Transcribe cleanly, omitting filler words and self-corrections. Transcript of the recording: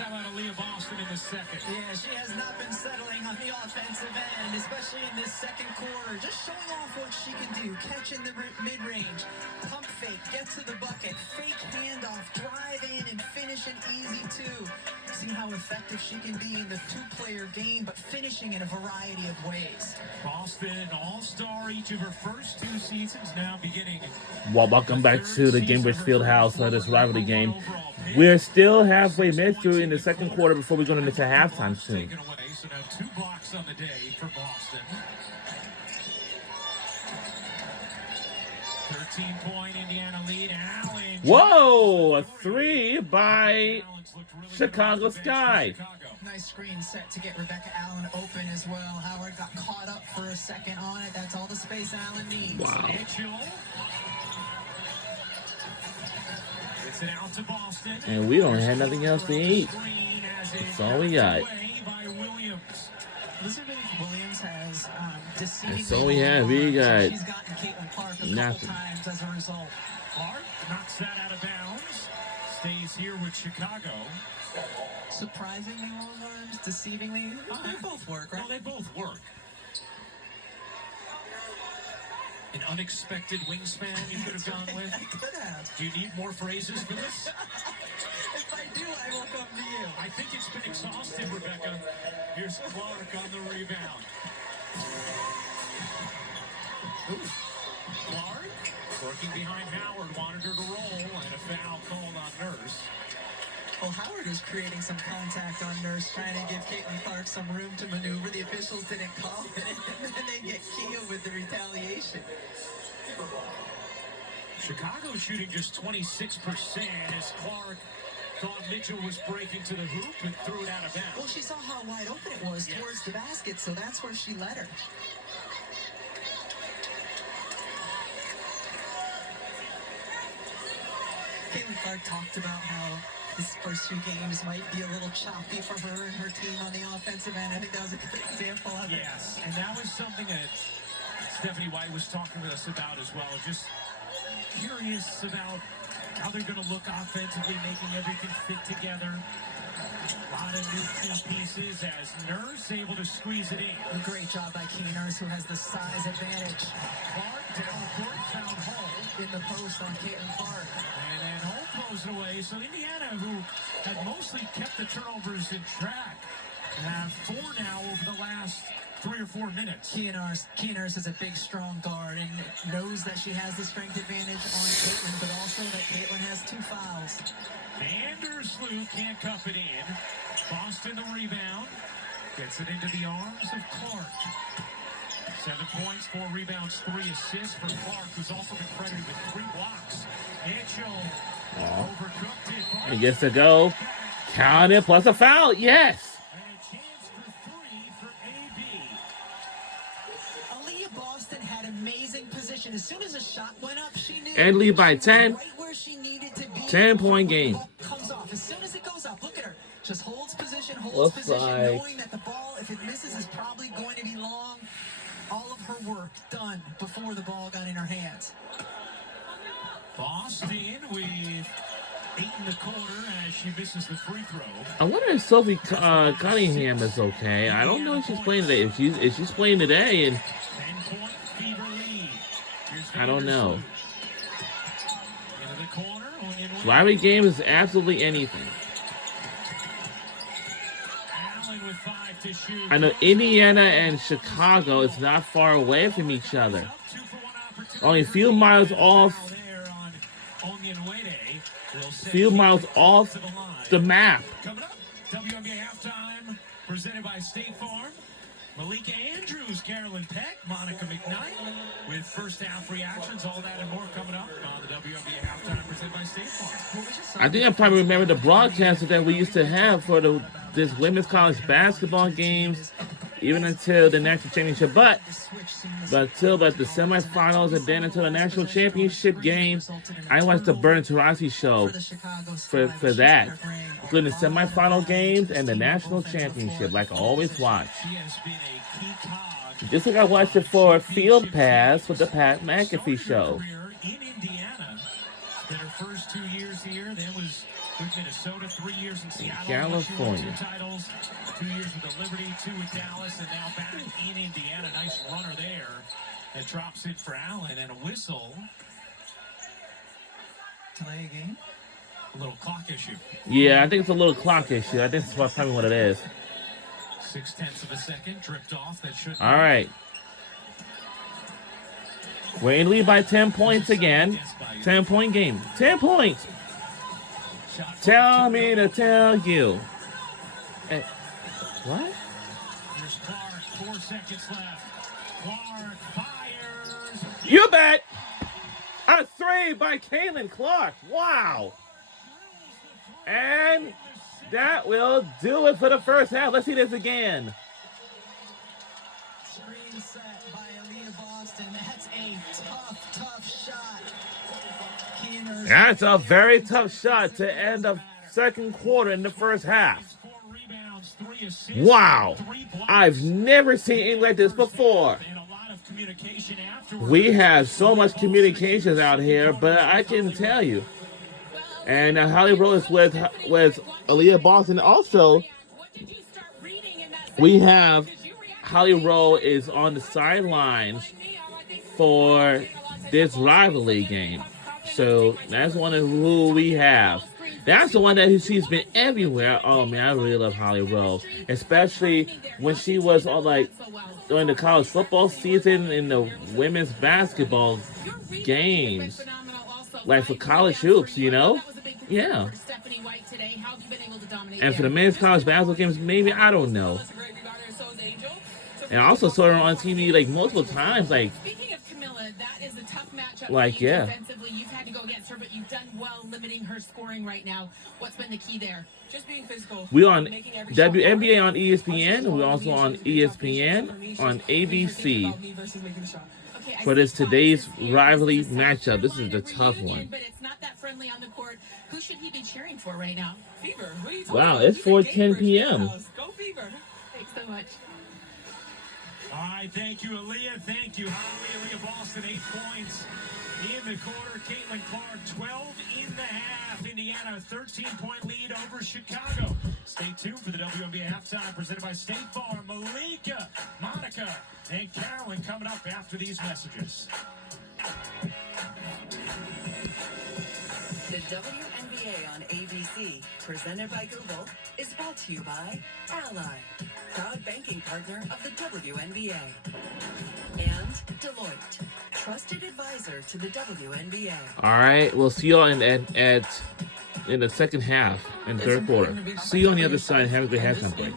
How about Aaliyah Boston in the second? Yeah, she has not been settling on the offensive end, especially in this second quarter. Just showing off what she can do. Catch in the mid-range, pump fake, get to the bucket, fake handoff, drive in, and finish an easy two. See how effective she can be in the two-player game, but finishing in a variety of ways. Boston, an all-star each of her first 2 seasons, now beginning. Well, welcome back to the Gainbridge Fieldhouse for this rivalry game. We're still halfway through in the second quarter before we go into halftime soon. So now 2 blocks on the day for Boston. 13-point Indiana lead. Allen. Whoa, a 3 by Chicago Sky. Nice screen set to get Rebecca Allen open as well. Howard got caught up for a second on it. That's all the space Allen needs. Wow. It's it out to Boston. And we don't have nothing else to eat. That's all we got. Elizabeth Williams has deceiving. That's all we have. We got She's gotten Caitlin Clark a nothing. couple times as a result. Clark knocks that out of bounds. Stays here with Chicago. Surprisingly long arms, deceivingly. They both work, right? Well, they both work. An unexpected wingspan you could have gone with? I could have. Do you need more phrases for this? If I do, I will come to you. I think it's been exhausted, Rebecca. Here's Clark on the rebound. Ooh. Clark working behind Howard, wanted her to roll, and a foul called on Nurse. Well, Howard was creating some contact on Nurse, trying to give Caitlin Clark some room to maneuver. The officials didn't call it, and then they get Kia with the retaliation. Chicago shooting just 26% as Clark thought Mitchell was breaking to the hoop and threw it out of bounds. Well, she saw how wide open it was towards the basket, so that's where she led her. Caitlin Clark talked about how this first 2 games might be a little choppy for her and her team on the offensive end. I think that was a good example of it. Yes, and that was something that Stephanie White was talking with us about as well. Just curious about how they're going to look offensively, making everything fit together. A lot of new key pieces as Nurse able to squeeze it in. A great job by Key Nurse, who has the size advantage. Clark down the court, found Hull in the post on Caitlin Clark. And then Hull throws it away. So Indiana, who had mostly kept the turnovers in track, have 4 now over the last 3 or 4 minutes. Key Nurse is a big, strong guard and knows that she has the strength advantage on Caitlin, but also that Caitlin has 2 fouls. Vandersloot can't cuff it in. Boston the rebound. Gets it into the arms of Clark. 7 points, 4 rebounds, 3 assists for Clark, who's also been credited with 3 blocks. Mitchell overcooked it. He gets to go. Count it plus a foul. Yes. And a chance for 3 for AB. Aaliyah Boston had amazing position. As soon as a shot went up, she knew. And lead by 10. Right where she needed to be. 10-point game. Comes off as soon as it goes up. Look at her. Just holds position, Looks position, like knowing that the ball, if it misses, is probably going to be long. All of her work done before the ball got in her hands. Boston with 8 in the quarter as she misses the free throw. I wonder if Sophie Cunningham is okay. I don't know if she's playing today. If she's playing today, and 10-point Fever lead. I don't know. Into the corner. Rivalry game is absolutely anything. Allen with 5 to shoot. I know Indiana and Chicago is not far away from each other. Only a few miles off. Few miles off the map. Coming up, WNBA halftime presented by State Farm. Malika Andrews, Carolyn Peck, Monica McKnight with first half reactions. All that and more coming up on the WNBA halftime presented by State Farm. I think I probably remember the broadcaster that we used to have for this women's college basketball games, even until the national championship. But until the semifinals and then until the national championship game, I watched the Bernie Taurasi show for that, including the semifinal games and the national championship, like I always watch. Just like I watched it for Field Pass with the Pat McAfee show. In Indiana, spent her first 2 years here, then was with Minnesota. Minnesota, 3 years in Seattle. California. 2 titles, 2 years with the Liberty, 2 with Dallas, and now back in Indiana. Nice runner there. That drops it for Allen, and a whistle. Delay a game? A little clock issue. Yeah, I think it's a little clock issue. I think that's probably what it is. 0.6 of a second, dripped off. That should. All right. We're in lead by 10 points again. 10-point game. 10 points. Tell me to tell you. Hey, what? Here's Clark, 4 seconds left. Clark fires. You bet. A 3 by Caitlin Clark. Wow. And that will do it for the first half. Let's see this again. Screen set by Aaliyah Boston. That's a tough shot. Keener's That's a very tough shot to end the second quarter in the first half. 4 rebounds, 3 assists. Wow. 3 blocks. I've never seen anything like this before. And a lot of communication afterwards. We have so much communications out here, but I can tell you. And Holly Rose with Aaliyah Boston. Also, we have Holly Rose is on the sidelines for this rivalry game. So that's one of who we have. That's the one that she's been everywhere. Oh man, I really love Holly Rose, especially when she was on during the college football season in the women's basketball games, like for college hoops, you know. Yeah. And for the men's college basketball games, maybe, I don't know. And I also saw her on TV like multiple times, like. Speaking of Camilla, that is a tough matchup. Like, yeah. Defensively, you've had to go against her, but you've done well limiting her scoring right now. What's been the key there? Just being physical. We on WNBA on ESPN. We're also on ESPN on ABC. For this today's rivalry matchup. This is the tough one. But it's not that friendly on the court. Who should he be cheering for right now? Fever. What are you Wow, it's 4:10 p.m. Go Fever. Thanks so much. All right, thank you, Aaliyah. Thank you, Holly. Aaliyah Boston, 8 points in the quarter. Caitlin Clark, 12 in the half. Indiana, a 13-point lead over Chicago. Stay tuned for the WNBA halftime presented by State Farm. Malika, Monica, and Carolyn coming up after these messages. The WNBA on ABC, presented by Google, is brought to you by Ally, proud banking partner of the WNBA, and Deloitte, trusted advisor to the WNBA. All right, we'll see you all in the second half, in the third quarter. See you on the other side. Have a good halftime break.